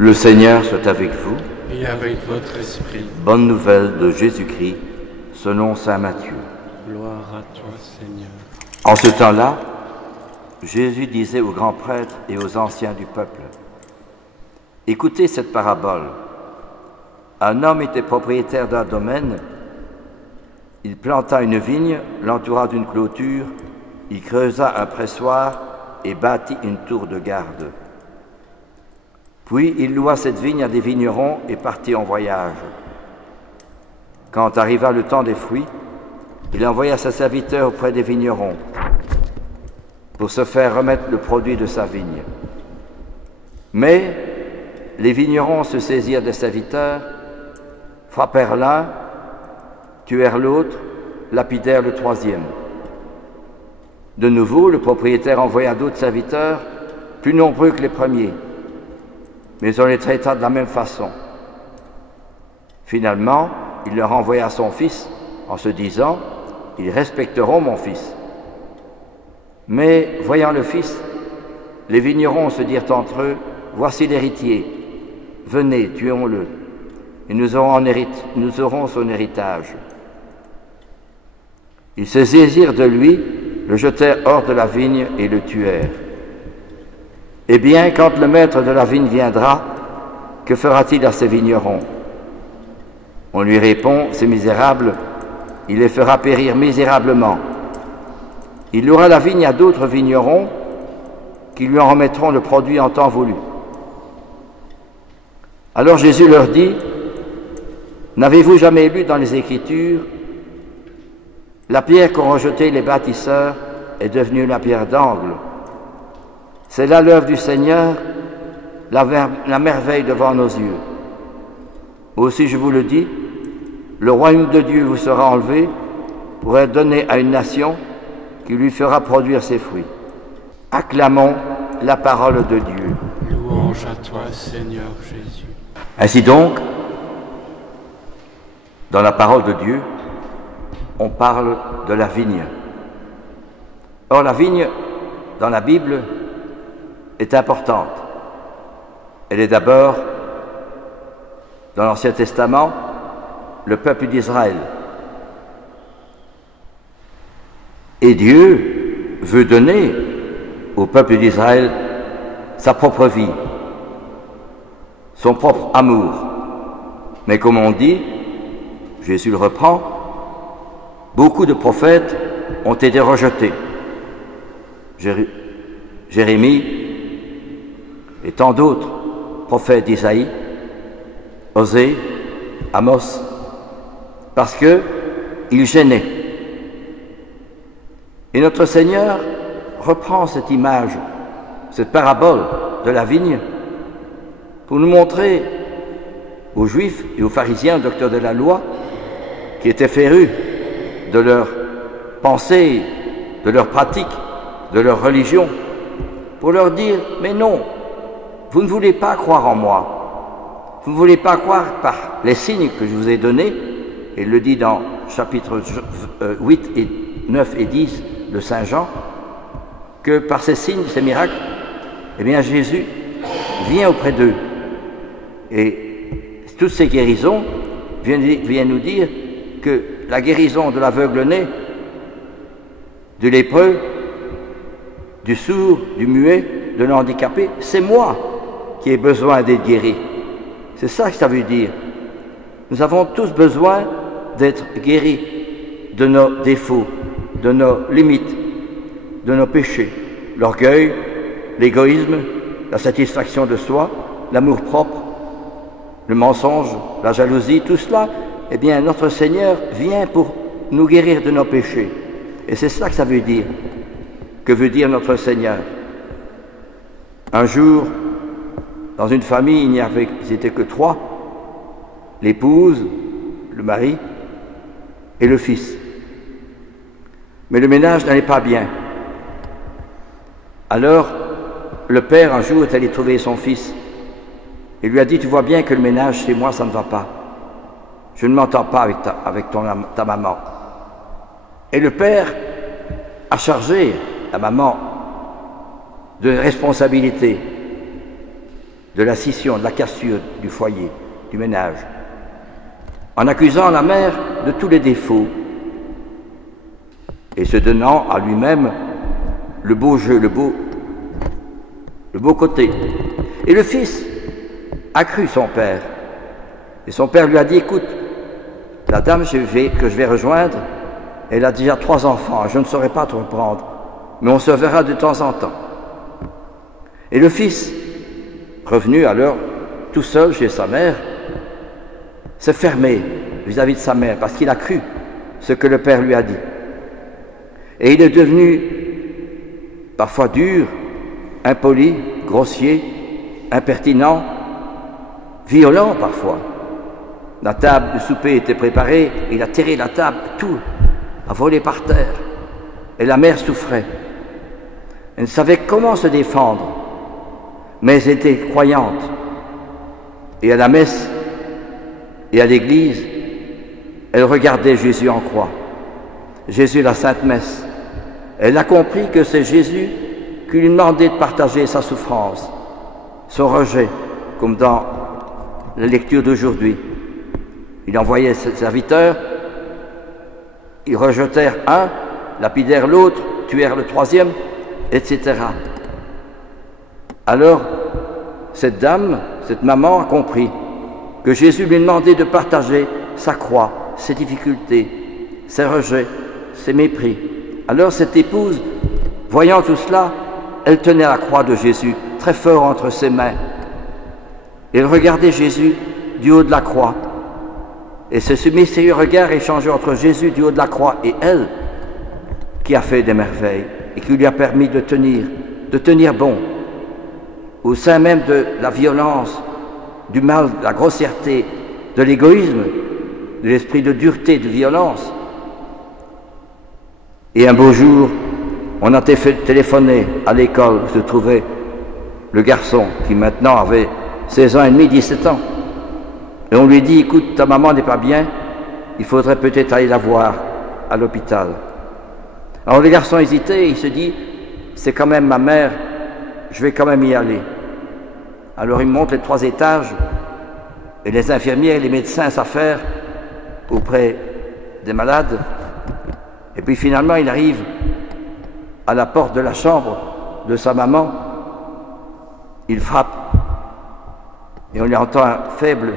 Le Seigneur soit avec vous. Et avec votre esprit. Bonne nouvelle de Jésus-Christ, selon saint Matthieu. Gloire à toi, Seigneur. En ce temps-là, Jésus disait aux grands prêtres et aux anciens du peuple, « Écoutez cette parabole. Un homme était propriétaire d'un domaine. Il planta une vigne, l'entoura d'une clôture, il creusa un pressoir et bâtit une tour de garde. Puis il loua cette vigne à des vignerons et partit en voyage. Quand arriva le temps des fruits, il envoya ses serviteurs auprès des vignerons pour se faire remettre le produit de sa vigne. Mais les vignerons se saisirent des serviteurs, frappèrent l'un, tuèrent l'autre, lapidèrent le troisième. De nouveau, le propriétaire envoya d'autres serviteurs, plus nombreux que les premiers, mais on les traita de la même façon. Finalement, il leur envoya son fils en se disant « Ils respecteront mon fils ». Mais voyant le fils, les vignerons se dirent entre eux « Voici l'héritier, venez, tuons-le, et nous aurons son héritage. » Ils se saisirent de lui, le jetèrent hors de la vigne et le tuèrent. Eh bien, quand le maître de la vigne viendra, que fera-t-il à ces vignerons? On lui répond, ces misérables, il les fera périr misérablement. Il louera la vigne à d'autres vignerons qui lui en remettront le produit en temps voulu. Alors Jésus leur dit, n'avez-vous jamais lu dans les Écritures, la pierre qu'ont rejetée les bâtisseurs est devenue la pierre d'angle. C'est là l'œuvre du Seigneur, la merveille devant nos yeux. Aussi, je vous le dis, le royaume de Dieu vous sera enlevé pour être donné à une nation qui lui fera produire ses fruits. Acclamons la parole de Dieu. Louange à toi, Seigneur Jésus. Ainsi donc, dans la parole de Dieu, on parle de la vigne. Or, la vigne, dans la Bible, est importante. Elle est d'abord, dans l'Ancien Testament, le peuple d'Israël. Et Dieu veut donner au peuple d'Israël sa propre vie, son propre amour. Mais comme on dit, Jésus le reprend, beaucoup de prophètes ont été rejetés. Jérémie et tant d'autres prophètes d'Isaïe, Osée, Amos, parce qu'ils gênaient. Et notre Seigneur reprend cette image, cette parabole de la vigne, pour nous montrer aux Juifs et aux pharisiens, docteurs de la loi, qui étaient férus de leur pensée, de leur pratique, de leur religion, pour leur dire, mais non, vous ne voulez pas croire en moi, vous ne voulez pas croire par les signes que je vous ai donnés, et il le dit dans chapitre 8 et 9 et 10 de Saint Jean, que par ces signes, ces miracles, eh bien Jésus vient auprès d'eux. Et toutes ces guérisons viennent nous dire que la guérison de l'aveugle-né, du lépreux, du sourd, du muet, de l'handicapé, c'est moi qui ai besoin d'être guéri. C'est ça que ça veut dire. Nous avons tous besoin d'être guéris de nos défauts, de nos limites, de nos péchés, l'orgueil, l'égoïsme, la satisfaction de soi, l'amour-propre, le mensonge, la jalousie, tout cela, eh bien, notre Seigneur vient pour nous guérir de nos péchés. Et c'est ça que ça veut dire. Que veut dire notre Seigneur? Un jour, dans une famille, ils n'étaient que trois, l'épouse, le mari et le fils. Mais le ménage n'allait pas bien. Alors, le père, un jour, est allé trouver son fils et lui a dit, tu vois bien que le ménage chez moi, ça ne va pas. Je ne m'entends pas avec ta maman. Et le père a chargé la maman de responsabilité, de la scission, de la cassure du foyer, du ménage, en accusant la mère de tous les défauts et se donnant à lui-même le beau jeu, le beau côté. Et le fils a cru son père. Et son père lui a dit, écoute, la dame que je vais rejoindre, elle a déjà 3 enfants, je ne saurais pas te reprendre, mais on se verra de temps en temps. Et le fils, revenu alors tout seul chez sa mère, s'est fermé vis-à-vis de sa mère parce qu'il a cru ce que le père lui a dit. Et il est devenu parfois dur, impoli, grossier, impertinent, violent parfois. La table de souper était préparée, il a tiré la table, tout a volé par terre. Et la mère souffrait. Elle ne savait comment se défendre, mais elle était croyante. Et à la messe et à l'église, elle regardait Jésus en croix, Jésus la Sainte Messe. Elle a compris que c'est Jésus qui lui demandait de partager sa souffrance, son rejet, comme dans la lecture d'aujourd'hui. Il envoyait ses serviteurs, ils rejetèrent un, lapidèrent l'autre, tuèrent le troisième, etc. Alors, cette dame, cette maman a compris que Jésus lui demandait de partager sa croix, ses difficultés, ses rejets, ses mépris. Alors cette épouse, voyant tout cela, elle tenait la croix de Jésus très fort entre ses mains. Elle regardait Jésus du haut de la croix. Et c'est ce mystérieux regard échangé entre Jésus du haut de la croix et elle qui a fait des merveilles et qui lui a permis de tenir bon au sein même de la violence, du mal, de la grossièreté, de l'égoïsme, de l'esprit de dureté, de violence. Et un beau jour, on a téléphoné à l'école où se trouvait le garçon qui maintenant avait 16 ans et demi, 17 ans. Et on lui dit, écoute, ta maman n'est pas bien, il faudrait peut-être aller la voir à l'hôpital. Alors le garçon hésitait, il se dit, c'est quand même ma mère, je vais quand même y aller. Alors il monte les 3 étages, et les infirmières et les médecins s'affairent auprès des malades. Et puis finalement, il arrive à la porte de la chambre de sa maman, il frappe, et on lui entend un faible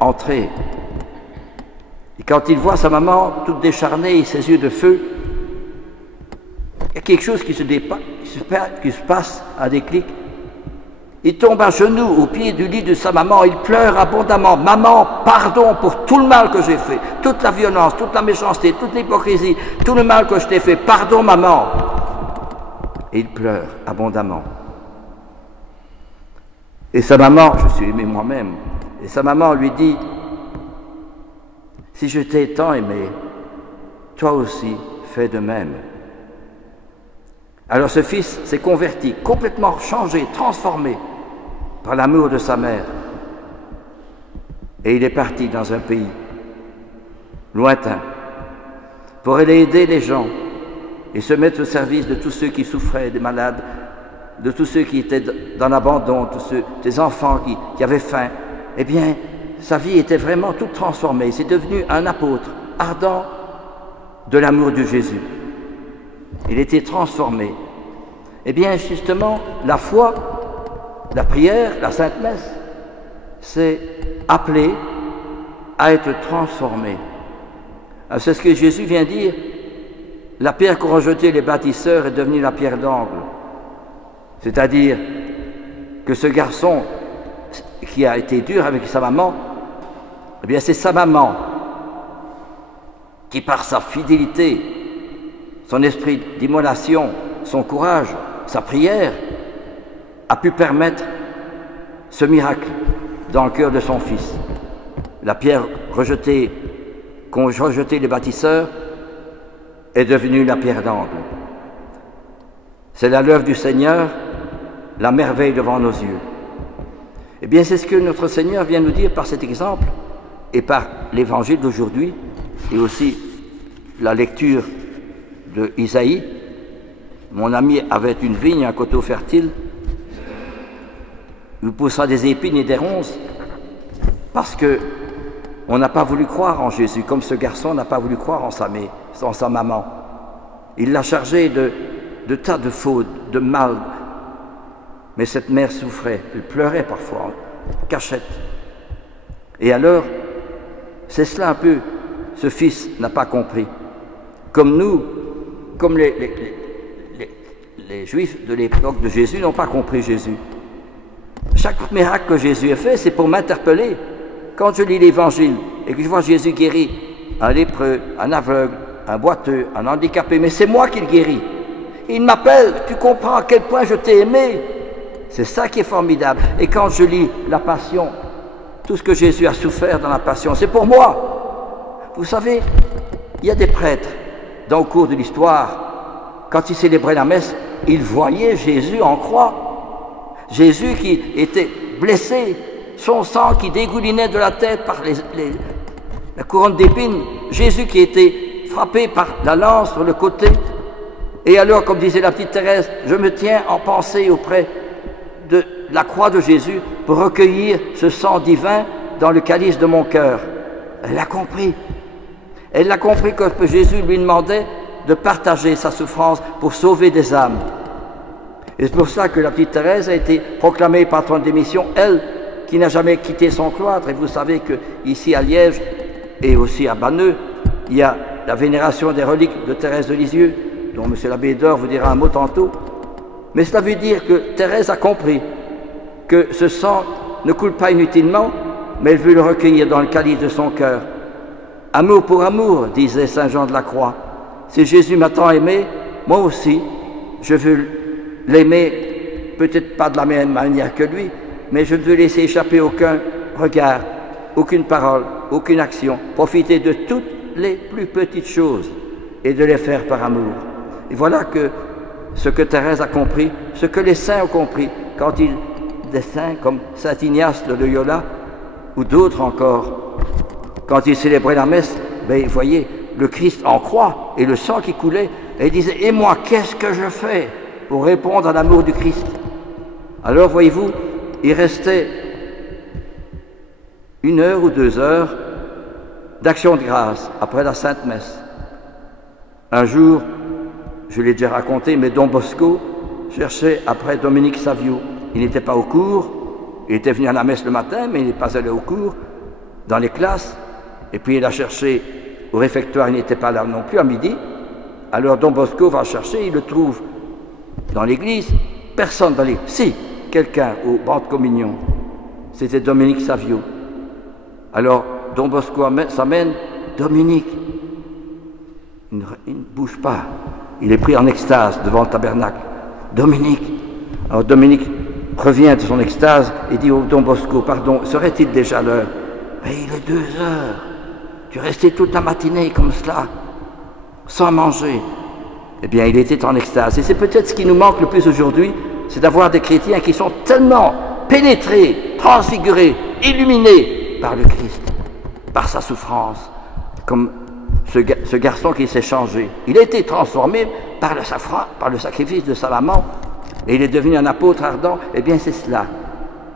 entrer. Et quand il voit sa maman toute décharnée et ses yeux de feu, il y a quelque chose qui se passe, un déclic. Il tombe à genoux au pied du lit de sa maman, il pleure abondamment. Maman, pardon pour tout le mal que j'ai fait, toute la violence, toute la méchanceté, toute l'hypocrisie, tout le mal que je t'ai fait. Pardon, maman. Et il pleure abondamment. Et sa maman, je suis aimé moi-même, et sa maman lui dit, si je t'ai tant aimé, toi aussi fais de même. Alors ce fils s'est converti, complètement changé, transformé par l'amour de sa mère. Et il est parti dans un pays lointain pour aller aider les gens et se mettre au service de tous ceux qui souffraient, des malades, de tous ceux qui étaient dans l'abandon, des enfants qui avaient faim. Eh bien, sa vie était vraiment toute transformée. C'est devenu un apôtre ardent de l'amour de Jésus. Il était transformé. Eh bien, justement, la foi, la prière, la Sainte Messe, c'est appelé à être transformé. C'est ce que Jésus vient dire. La pierre qu'ont rejetée les bâtisseurs est devenue la pierre d'angle. C'est-à-dire que ce garçon qui a été dur avec sa maman, eh bien, c'est sa maman qui, par sa fidélité, son esprit d'immolation, son courage, sa prière, a pu permettre ce miracle dans le cœur de son fils. La pierre rejetée, qu'ont rejeté les bâtisseurs, est devenue la pierre d'angle. C'est l'œuvre du Seigneur, la merveille devant nos yeux. Eh bien, c'est ce que notre Seigneur vient nous dire par cet exemple et par l'évangile d'aujourd'hui et aussi la lecture de Isaïe. Mon ami avait une vigne, un coteau fertile, il poussera des épines et des ronces, parce que on n'a pas voulu croire en Jésus, comme ce garçon n'a pas voulu croire en sa maman. Il l'a chargé de tas de fautes, de mal. Mais cette mère souffrait, elle pleurait parfois, en cachette. Et alors, c'est cela un peu, ce fils n'a pas compris. Comme nous, comme les Juifs de l'époque de Jésus n'ont pas compris Jésus. Chaque miracle que Jésus a fait, c'est pour m'interpeller. Quand je lis l'Évangile et que je vois Jésus guérir un lépreux, un aveugle, un boiteux, un handicapé, mais c'est moi qui le guéris. Il m'appelle, tu comprends à quel point je t'ai aimé. C'est ça qui est formidable. Et quand je lis la Passion, tout ce que Jésus a souffert dans la Passion, c'est pour moi. Vous savez, il y a des prêtres, dans le cours de l'histoire, quand ils célébraient la messe, ils voyaient Jésus en croix. Jésus qui était blessé, son sang qui dégoulinait de la tête par la couronne d'épines, Jésus qui était frappé par la lance sur le côté. Et alors, comme disait la petite Thérèse, je me tiens en pensée auprès de la croix de Jésus pour recueillir ce sang divin dans le calice de mon cœur. Elle l'a compris. Elle l'a compris que Jésus lui demandait de partager sa souffrance pour sauver des âmes. Et c'est pour ça que la petite Thérèse a été proclamée patronne des missions, elle qui n'a jamais quitté son cloître. Et vous savez qu'ici à Liège et aussi à Banneux, il y a la vénération des reliques de Thérèse de Lisieux, dont M. l'abbé d'Or vous dira un mot tantôt. Mais cela veut dire que Thérèse a compris que ce sang ne coule pas inutilement, mais elle veut le recueillir dans le calice de son cœur. Amour pour amour, disait Saint Jean de la Croix. Si Jésus m'a tant aimé, moi aussi, je veux l'aimer, peut-être pas de la même manière que lui, mais je ne veux laisser échapper aucun regard, aucune parole, aucune action, profiter de toutes les plus petites choses et de les faire par amour. Et voilà que ce que Thérèse a compris, ce que les saints ont compris, quand des saints comme Saint Ignace de Loyola ou d'autres encore, quand ils célébraient la messe, ben, vous voyez, le Christ en croix et le sang qui coulait, et ils disaient « Et moi, qu'est-ce que je fais pour répondre à l'amour du Christ ?» Alors, voyez-vous, il restait 1 heure ou 2 heures d'action de grâce après la Sainte Messe. Un jour, je l'ai déjà raconté, mais Don Bosco cherchait après Dominique Savio. Il n'était pas au cours, il était venu à la messe le matin, mais il n'est pas allé au cours, dans les classes. Et puis il a cherché au réfectoire, il n'était pas là non plus à midi. Alors Don Bosco va chercher, il le trouve dans l'église. Personne va aller. Si, quelqu'un au banc de communion. C'était Dominique Savio. Alors Don Bosco s'amène. Dominique, il ne bouge pas. Il est pris en extase devant le tabernacle. Dominique. Alors Dominique revient de son extase et dit au Don Bosco, pardon, serait-il déjà l'heure? Mais il est 2 heures. Tu es resté toute la matinée comme cela, sans manger. Eh bien, il était en extase. Et c'est peut-être ce qui nous manque le plus aujourd'hui, c'est d'avoir des chrétiens qui sont tellement pénétrés, transfigurés, illuminés par le Christ, par sa souffrance, comme ce garçon qui s'est changé. Il a été transformé par le sacrifice de sa maman, et il est devenu un apôtre ardent. Eh bien, c'est cela.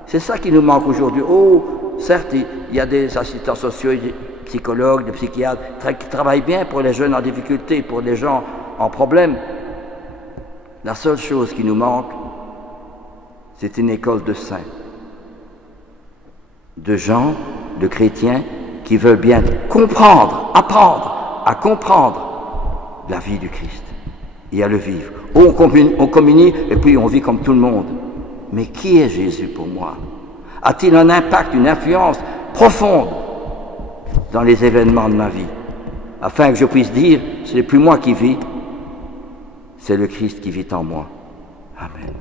C'est ça qui nous manque aujourd'hui. Oh, certes, il y a des assistants sociaux, des psychologues, des psychiatres qui travaillent bien pour les jeunes en difficulté, pour les gens en problème. La seule chose qui nous manque, c'est une école de saints, de gens, de chrétiens qui veulent bien comprendre, apprendre à comprendre la vie du Christ et à le vivre. On communie et puis on vit comme tout le monde. Mais qui est Jésus pour moi? A-t-il un impact, une influence profonde dans les événements de ma vie, afin que je puisse dire, ce n'est plus moi qui vis, c'est le Christ qui vit en moi. Amen.